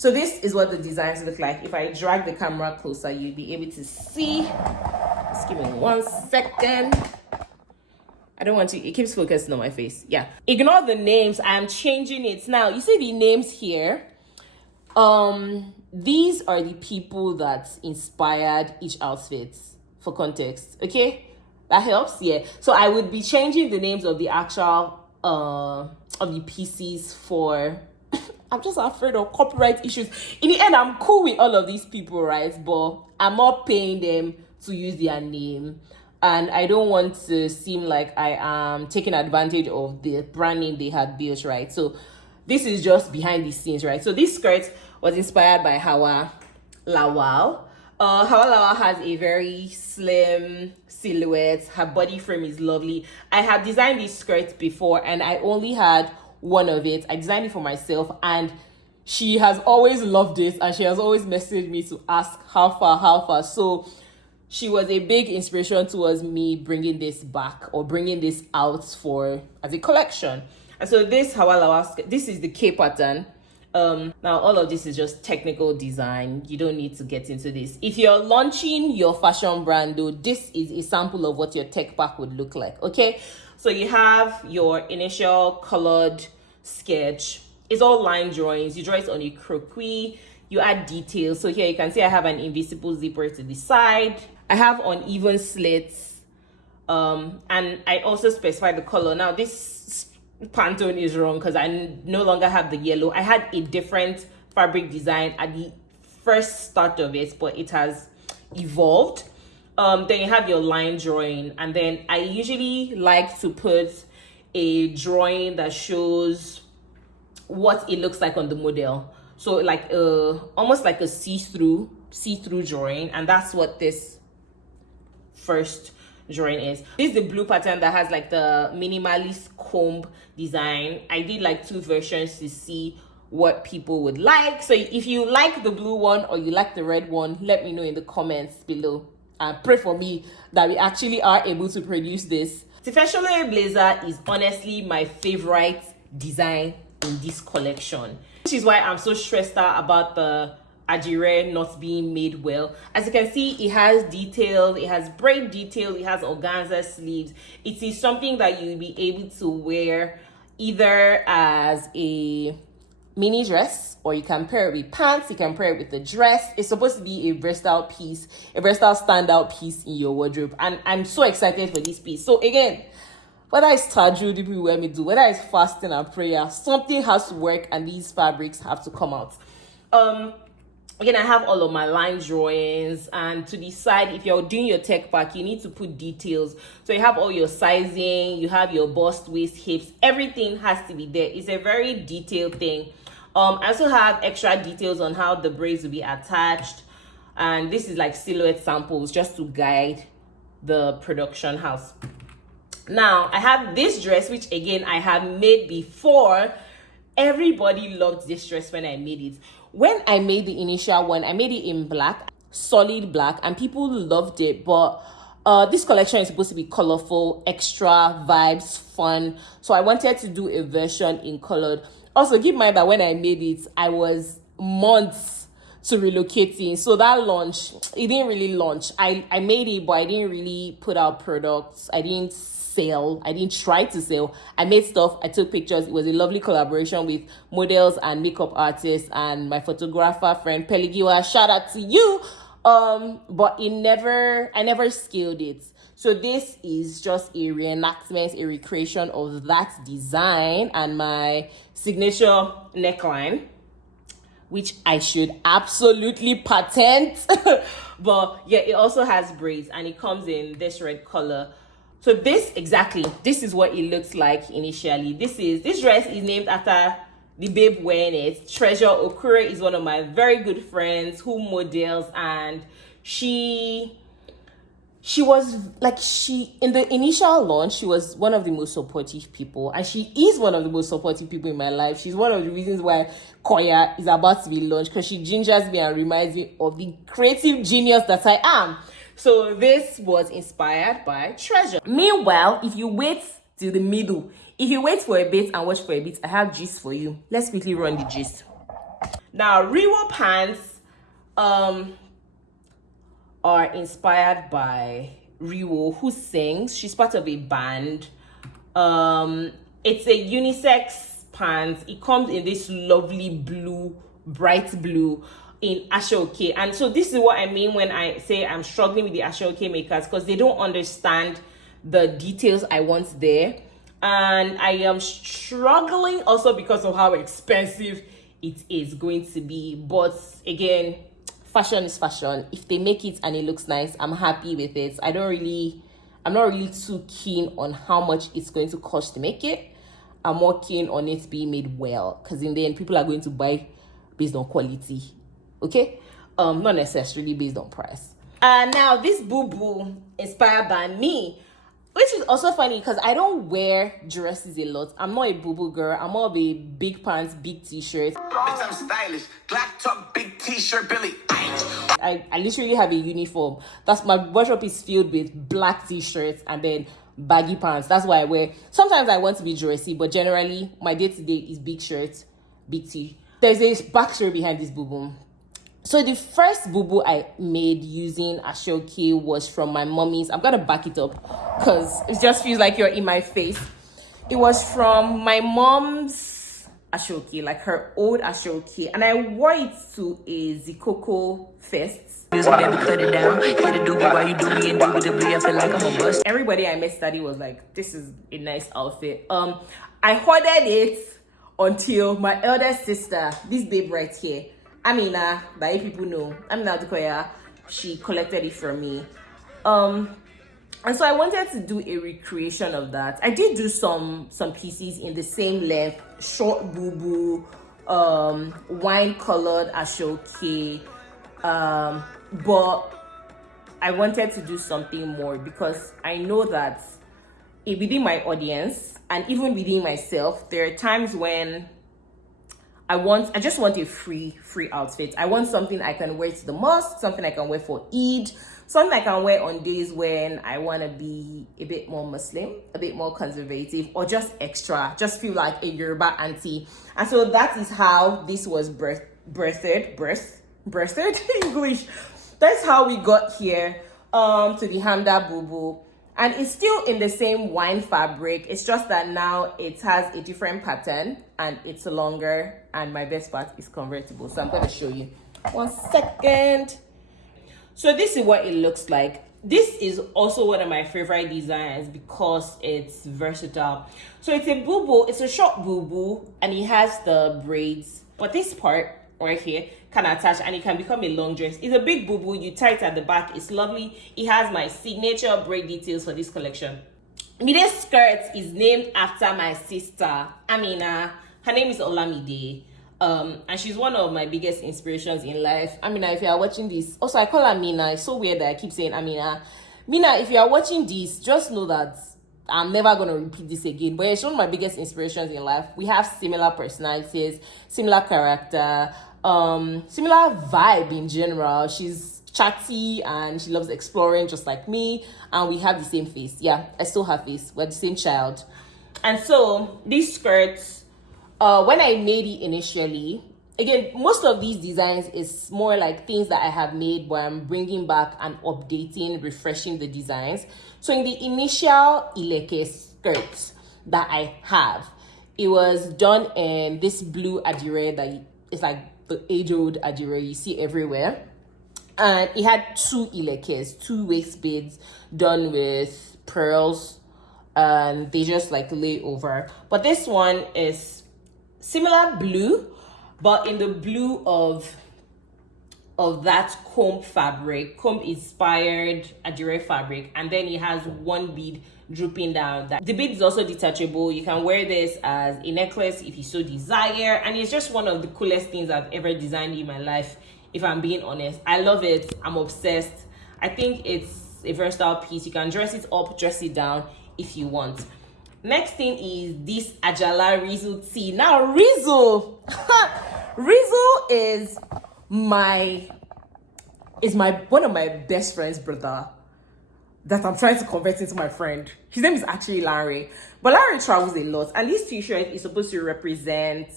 So this is what the designs look like. If I drag the camera closer, you'll be able to see. Just give me 1 second. I don't want to, it keeps focusing on my face. Yeah. Ignore the names. I'm changing it. Now, you see the names here. These are the people that inspired each outfit, for context. Okay? That helps? Yeah. So I would be changing the names of the actual, of the pieces for... I'm just afraid of copyright issues. In the end, I'm cool with all of these people, right? But I'm not paying them to use their name. And I don't want to seem like I am taking advantage of the brand name they had built, right? So this is just behind the scenes, right? So this skirt was inspired by Hauwa Lawal. Hauwa Lawal has a very slim silhouette. Her body frame is lovely. I have designed this skirt before and I only had one of it. I designed it for myself and she has always loved it and she has always messaged me to ask how far. So she was a big inspiration towards me bringing this back or bringing this out for as a collection. And so this Hauwa Lawal, this is the K pattern. Now all of this is just technical design. You don't need to get into this. If you're launching your fashion brand though, this is a sample of what your tech pack would look like. Okay, so you have your initial colored sketch. It's all line drawings. You draw it on a croquis. You add details. So here you can see I have an invisible zipper to the side. I have uneven slits. And I also specify the color. Now this Pantone is wrong because I no longer have the yellow. I had a different fabric design at the first start of it, but it has evolved. Then you have your line drawing, and then I usually like to put a drawing that shows what it looks like on the model. So like almost like a see-through drawing, and that's what this first drawing is. This is the blue pattern that has like the minimalist comb design. I did like 2 versions to see what people would like. So if you like the blue one or you like the red one, let me know in the comments below. And pray for me that we actually are able to produce this. Tife Soloye blazer is honestly my favorite design in this collection, which is why I'm so stressed out about the Adire not being made well. As you can see, it has details, it has braid detail, it has organza sleeves. It is something that you'll be able to wear either as a mini dress, or you can pair it with pants, you can pair it with a dress. It's supposed to be a versatile piece, a versatile standout piece in your wardrobe, and I'm so excited for this piece. So again, whether it's tajud, people wear me do, whether it's fasting and prayer, something has to work and these fabrics have to come out. Again, I have all of my line drawings, and to decide if you're doing your tech pack, you need to put details. So you have all your sizing, you have your bust, waist, hips, everything has to be there. It's a very detailed thing. I also have extra details on how the braids will be attached, and this is like silhouette samples just to guide the production house. Now I have this dress, which again I have made before. Everybody loved this dress when I made it. When I made the initial one, I made it in black, solid black, and people loved it. But this collection is supposed to be colorful, extra vibes, fun. So I wanted to do a version in colored. Also, keep in mind that when I made it, I was months to relocating. So that launch, it didn't really launch. I made it, but I didn't really put out products. I didn't sell. I didn't try to sell. I made stuff. I took pictures. It was a lovely collaboration with models and makeup artists and my photographer friend Peligiwa. Shout out to you. But I never scaled it. So this is just a reenactment, a recreation of that design and my signature neckline, which I should absolutely patent. But yeah, it also has braids and it comes in this red color. So this is what it looks like initially. This dress is named after the babe wearing it. Treasure Okure is one of my very good friends who models, and she was like, in the initial launch, she was one of the most supportive people, and she is one of the most supportive people in my life. She's one of the reasons why Koya is about to be launched, because she gingers me and reminds me of the creative genius that I am. So this was inspired by Treasure. Meanwhile, if you wait till the middle, if you wait for a bit and watch for a bit, I have gist for you. Let's quickly run the gist. Now, Riwo pants are inspired by Riwo, who sings. She's part of a band. It's a unisex pants. It comes in this lovely blue, bright blue in Asooke. And so this is what I mean when I say I'm struggling with the Asooke makers, because they don't understand the details I want there. And I am struggling also because of how expensive it is going to be. But again, fashion is fashion. If they make it and it looks nice, I'm happy with it. I'm not really too keen on how much it's going to cost to make it. I'm more keen on it being made well, because in the end, people are going to buy based on quality. Okay? Not necessarily based on price. And now this boo-boo inspired by me, which is also funny because I don't wear dresses a lot. I'm not a boo-boo girl. I'm more of a big pants, big t-shirt. Bitch, I'm stylish. Black top, big t-shirt, Billy. I literally have a uniform. That's my wardrobe is filled with black t-shirts and then baggy pants. That's why I wear. Sometimes I want to be dressy, but generally my day-to-day is big shirts, big tee. There's a backstory behind this boo-boo. So the first boo-boo I made using Asooke was from my mommy's. I'm gonna back it up because it just feels like you're in my face. It was from my mom's Asooke, like her old Asooke, and I wore it to a Zikoko fest. Everybody I met study was like, this is a nice outfit. I hoarded it until my elder sister, this babe right here, Amina, that people know, Amina Odukoya, she collected it from me. And so I wanted to do a recreation of that. I did do some pieces in the same length, short boo-boo, wine-colored Asooke, but I wanted to do something more because I know that within my audience and even within myself, there are times when I just want a free outfit. I want something I can wear to the mosque, something I can wear for Eid, something I can wear on days when I want to be a bit more Muslim, a bit more conservative, or just extra, just feel like a Yoruba auntie. And so that is how this was birthed English. That's how we got here to the Hamda Bubu. And it's still in the same wine fabric. It's just that now it has a different pattern and it's longer, and my best part is convertible. So I'm going to show you. 1 second. So this is what it looks like. This is also one of my favorite designs because it's versatile. So it's a boo-boo, it's a short boo-boo, and it has the braids. But this part right here can attach and it can become a long dress. It's a big boo-boo, you tie it at the back. It's lovely. It has my signature braid details for this collection. Mide's skirt is named after my sister, Amina. Her name is Olamide. And she's one of my biggest inspirations in life. Amina, if you are watching this, also I call her Mina. It's so weird that I keep saying Amina. Mina, if you are watching this, just know that I'm never going to repeat this again. But she's one of my biggest inspirations in life. We have similar personalities, similar character, similar vibe in general. She's chatty and she loves exploring just like me. And we have the same face. Yeah, I still have face. We're the same child. And so these skirts, when I made it initially, again, most of these designs is more like things that I have made where I'm bringing back and updating, refreshing the designs. So in the initial Ileke skirts that I have, it was done in this blue Adire that is like the age-old Adire you see everywhere. And it had 2 Ilekes, 2 waist beads done with pearls, and they just like lay over. But this one is similar blue, but in the blue of that comb fabric, comb inspired Adire fabric, and then it has 1 bead drooping down. The bead is also detachable. You can wear this as a necklace if you so desire, and it's just one of the coolest things I've ever designed in my life, if I'm being honest. I love it. I'm obsessed. I think it's a versatile piece. You can dress it up, dress it down if you want. Next thing is this Ajala Rizzle tee. Now Rizzle is one of my best friend's brother that I'm trying to convert into my friend. His name is actually Larry, but Larry travels a lot, and this t-shirt is supposed to represent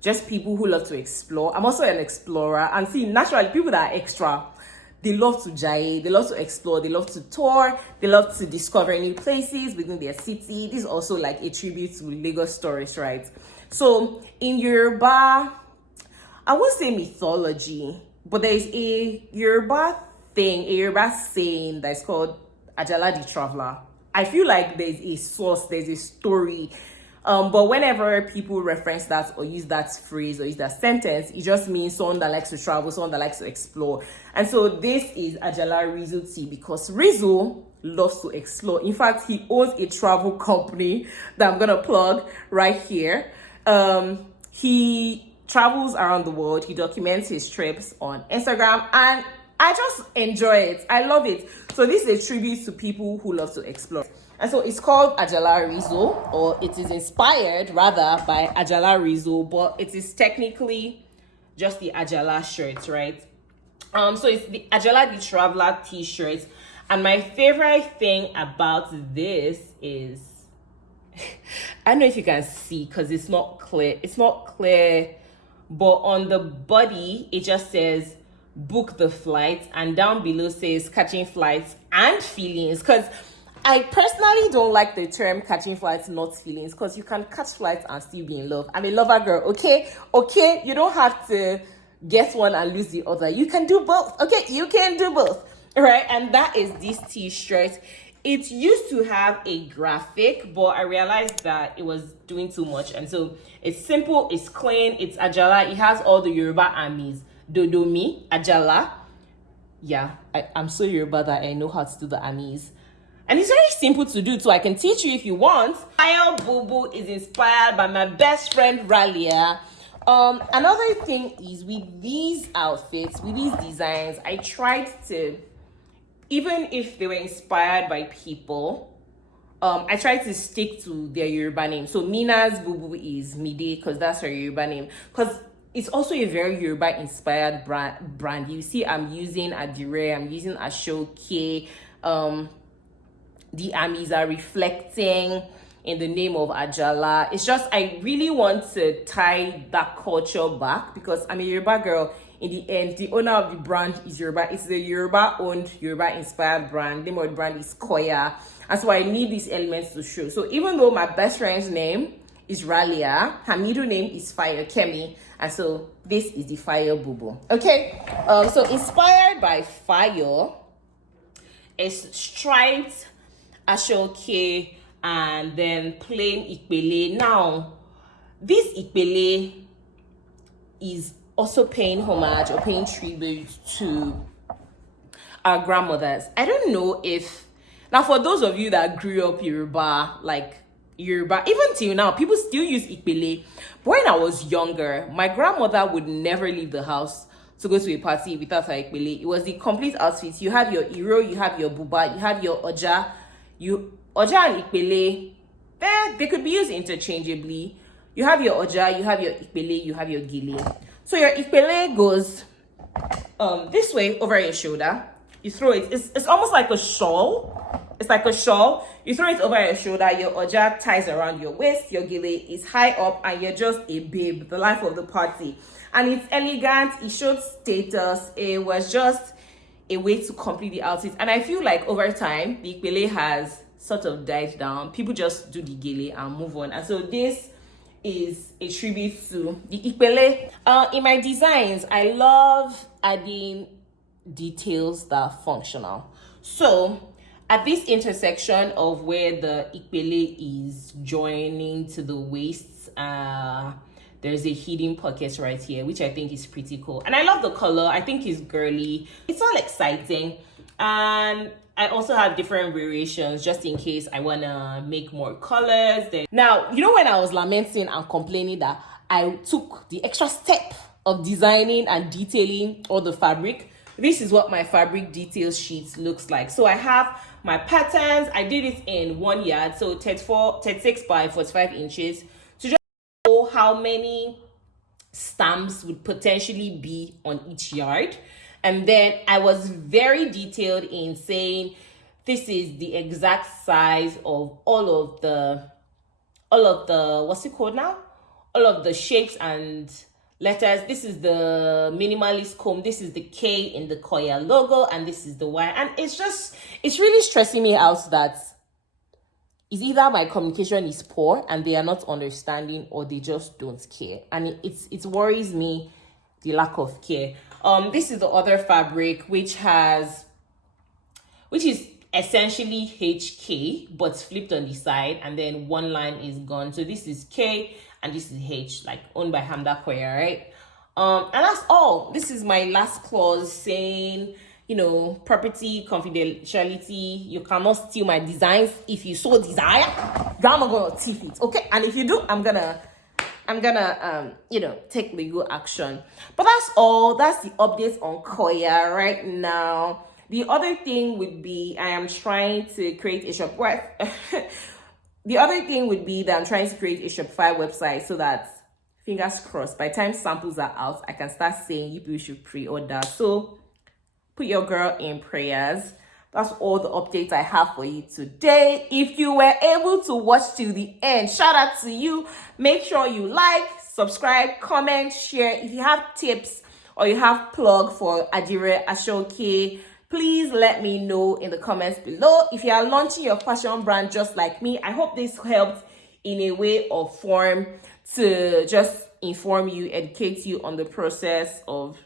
just people who love to explore. I'm also an explorer, and see, naturally, people that are extra, they love to jay, they love to explore, they love to tour, they love to discover new places within their city. This is also like a tribute to Lagos tourists, right? So in Yoruba, I won't say mythology, but there is a Yoruba thing, a Yoruba saying that's called Ajala the Traveler. I feel like there's a source, there's a story. But whenever people reference that or use that phrase or use that sentence, it just means someone that likes to travel, someone that likes to explore. And so this is Ajala Rizzle Tea, because Rizzle loves to explore. In fact, he owns a travel company that I'm gonna plug right here. He travels around the world. He documents his trips on Instagram, and I just enjoy it. I love it. So this is a tribute to people who love to explore. And so it's called Ajala Rizzle, or it is inspired rather by Ajala Rizzle, but it is technically just the Ajala shirt, right? So it's the Ajala the Traveler t-shirt. And my favorite thing about this is, I don't know if you can see because it's not clear. It's not clear, but on the body, it just says book the flight, and down below says catching flights and feelings, because I personally don't like the term catching flights, not feelings, because you can catch flights and still be in love. I'm a lover girl, okay? Okay, you don't have to get one and lose the other. You can do both, okay? You can do both, right? And that is this t-shirt. It used to have a graphic, but I realized that it was doing too much. And so it's simple, it's clean, it's Ajala. It has all the Yoruba armies. Dodomi, Ajala. Yeah, I'm so Yoruba that I know how to do the armies. And it's very simple to do too. I can teach you if you want. Fire Boo Boo is inspired by my best friend Raliat. Another thing is with these outfits, with these designs, I tried to, even if they were inspired by people, I tried to stick to their Yoruba name. So Mina's Boo Boo is Mide, because that's her Yoruba name. Because it's also a very Yoruba inspired brand. You see, I'm using Adire, I'm using Asooke. The armies are reflecting in the name of Ajala. It's just, I really want to tie that culture back, because I'm a Yoruba girl. In the end, the owner of the brand is Yoruba. It's the Yoruba-owned, Yoruba-inspired brand. The name of the brand is Koya. And so I need these elements to show. So even though my best friend's name is Raliat, her middle name is Fire Kemi. And so this is the Fire Boo Boo. Okay, so inspired by Fire, it's striped Asooke and then plain Ipele. Now, this Ipele is also paying homage or paying tribute to our grandmothers. I don't know if, now for those of you that grew up Yoruba, like Yoruba, even till now, people still use Ipele. But when I was younger, my grandmother would never leave the house to go to a party without her Ipele. It was the complete outfit. You have your Iro, you have your Buba, you have your Oja. Oja and Ipele, they could be used interchangeably. You have your Oja, you have your Ipele, you have your Gile. So your Ipele goes this way over your shoulder. You throw it. It's almost like a shawl. It's like a shawl. You throw it over your shoulder. Your Oja ties around your waist. Your Gile is high up, and you're just a babe, the life of the party. And it's elegant. It showed status. It was just a way to complete the outfit. And I feel like over time, the Ipele has sort of died down. People just do the Gile and move on. And so this is a tribute to the Ipele. In my designs, I love adding details that are functional. So at this intersection of where the Ipele is joining to the waist, there's a hidden pocket right here, which I think is pretty cool. And I love the color. I think it's girly. It's all exciting. And I also have different variations just in case I want to make more colors. Now, you know, when I was lamenting and complaining that I took the extra step of designing and detailing all the fabric, this is what my fabric detail sheet looks like. So I have my patterns. I did it in 1 yard, so 36 by 45 inches. So just know how many stamps would potentially be on each yard. And then I was very detailed in saying this is the exact size of all of the what's it called now? all of the shapes and letters. This is the minimalist comb. This is the K in the Koya logo, and this is the Y. And it's really stressing me out that it's either my communication is poor and they are not understanding, or they just don't care. And it worries me, the lack of care. This is the other fabric, which is essentially HK but flipped on the side, and then one line is gone. So this is K and this is H, like owned by Hamda Koya, right? And that's all. This is my last clause saying, property confidentiality. You cannot steal my designs. If you so desire, you're not gonna thief it, okay? And if you do, I'm gonna take legal action. But that's all. That's the updates on Koya right now. The other thing would be I am trying to create a shop. The other thing would be that I'm trying to create a Shopify website so that, fingers crossed, by the time samples are out, I can start saying you people should pre-order. So put your girl in prayers. That's all the updates I have for you today. If you were able to watch till the end, shout out to you. Make sure you like, subscribe, comment, share. If you have tips or you have plug for Adire and Asooke, please let me know in the comments below. If you are launching your fashion brand just like me, I hope this helped in a way or form to just inform you, educate you on the process of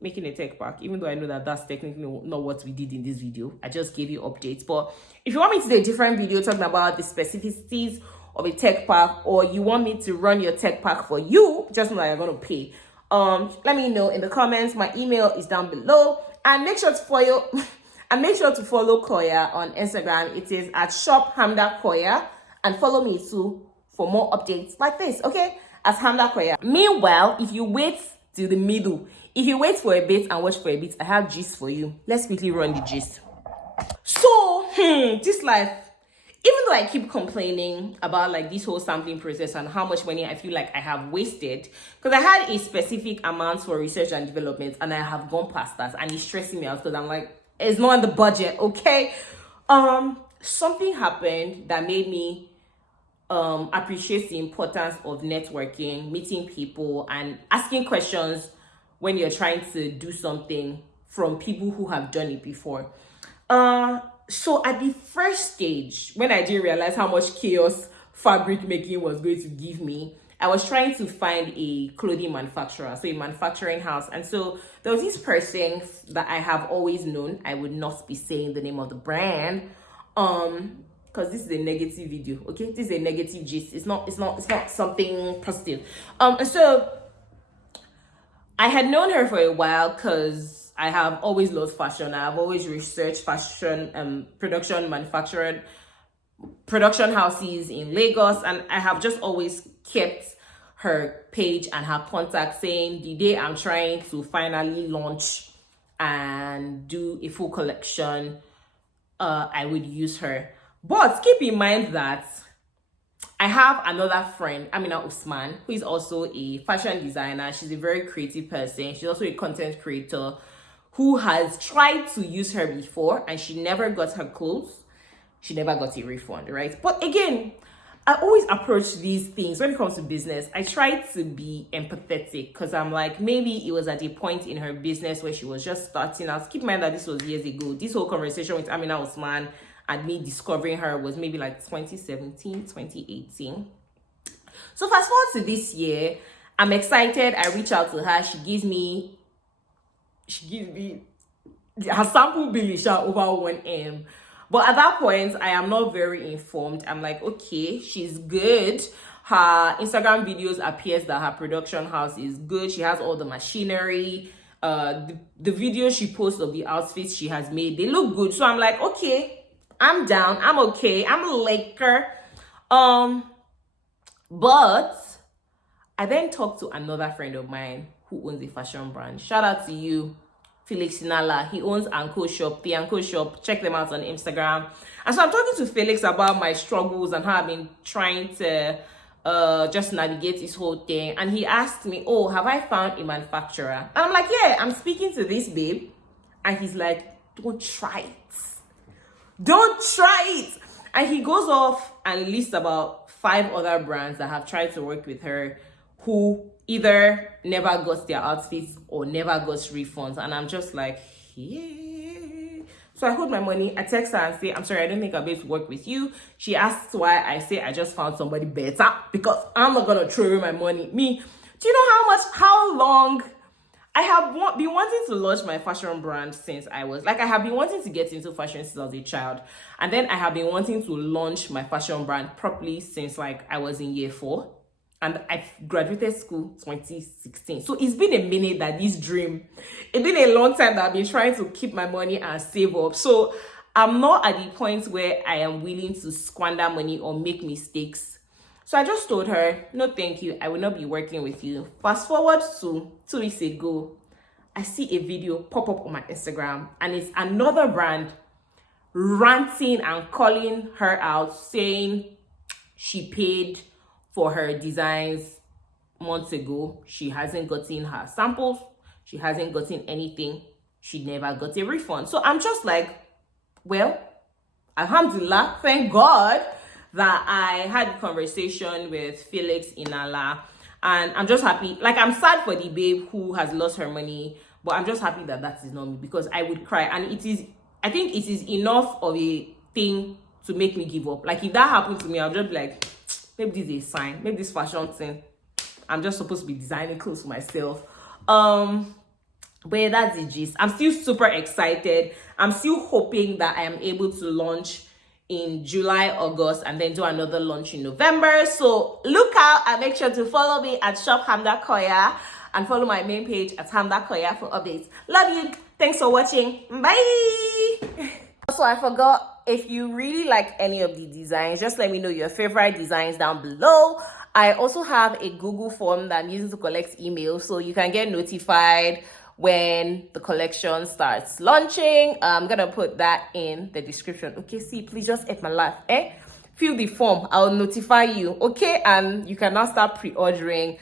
making a tech pack, even though I know that that's technically not what we did in this video. I just gave you updates. But if you want me to do a different video talking about the specificities of a tech pack, or you want me to run your tech pack for you, just know that you're going to pay. Let me know in the comments. My email is down below. And make sure to follow Koya on Instagram. It is at shop Hamda Koya. And follow me too for more updates like this, okay? As Hamda Koya. Meanwhile, if you wait till the middle, if you wait for a bit and watch for a bit, I have gist for you. Let's quickly run the gist. So, this life, even though I keep complaining about like this whole sampling process and how much money I feel like I have wasted, because I had a specific amount for research and development and I have gone past that, and it's stressing me out because I'm like, it's not in the budget, okay? Something happened that made me appreciate the importance of networking, meeting people, and asking questions when you're trying to do something from people who have done it before. So at the first stage, when I didn't realize how much chaos fabric making was going to give me, I was trying to find a clothing manufacturer, so a manufacturing house. And so there was this person that I have always known. I would not be saying the name of the brand, because this is a negative video, okay? This is a negative gist. It's not something positive. And so I had known her for a while because I have always loved fashion. I have always researched fashion production houses in Lagos, and I have just always kept her page and her contact, saying the day I'm trying to finally launch and do a full collection, I would use her. But keep in mind that I have another friend, Amina, who is also a fashion designer. She's a very creative person. She's also a content creator who has tried to use her before, and she never got her clothes. She never got a refund, right? But again, I always approach these things when it comes to business. I try to be empathetic because I'm like, maybe it was at a point in her business where she was just starting out. Keep in mind that this was years ago. This whole conversation with Amina and me discovering her was maybe like 2017, 2018. So fast forward to this year, I'm excited. I reach out to her. She gives me her sample bill is over 1M. But at that point, I am not very informed. I'm like, okay, she's good. Her Instagram videos appears that her production house is good. She has all the machinery. The videos she posts of the outfits she has made, they look good. So I'm like, okay, I'm down. I'm okay. I'm a Laker. But I then talked to another friend of mine who owns a fashion brand. Shout out to you, Felix Sinala. He owns Anko Shop, the Anko Shop. Check them out on Instagram. And so I'm talking to Felix about my struggles and how I've been trying to just navigate this whole thing. And he asked me, oh, have I found a manufacturer? And I'm like, yeah, I'm speaking to this babe. And he's like, don't try it. Don't try it. And he goes off and lists about 5 other brands that have tried to work with her who either never got their outfits or never got refunds. And I'm just like, yeah. So I hold my money. I text her and say, I'm sorry, I don't think I'll be able to work with you. She asks why. I say, I just found somebody better because I'm not going to throw away my money. Me, do you know how long I have been wanting to launch my fashion brand since I have been wanting to get into fashion since I was a child. And then I have been wanting to launch my fashion brand properly since I was in year 4. And I graduated school 2016. So it's been a minute that it's been a long time that I've been trying to keep my money and save up. So I'm not at the point where I am willing to squander money or make mistakes. So I just told her, no, thank you. I will not be working with you. Fast forward to 2 weeks ago, I see a video pop up on my Instagram, and it's another brand ranting and calling her out, saying she paid for her designs months ago. She hasn't gotten her samples. She hasn't gotten anything. She never got a refund. So I'm just like, well, alhamdulillah, thank God that I had a conversation with Felix Inala, and I'm just happy. I'm sad for the babe who has lost her money, but I'm just happy that that is not me, because I would cry. And I think it is enough of a thing to make me give up. If that happened to me, I'll just be like, maybe this is a sign. Maybe this fashion thing, I'm just supposed to be designing clothes for myself. But yeah, that's the gist. I'm still super excited. I'm still hoping that I am able to launch in July, August, and then do another launch in November. So look out and make sure to follow me at Shop Hamda Koya and follow my main page at Hamda Koya for updates. Love you. Thanks for watching. Bye. Also, I forgot, if you really like any of the designs, just let me know your favorite designs down below. I also have a Google form that I'm using to collect emails, so you can get notified when the collection starts launching. I'm gonna put that in the description. Okay, see, please just add my life, fill the form, I'll notify you. Okay, and you can now start pre-ordering.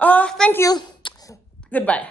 Thank you. Goodbye.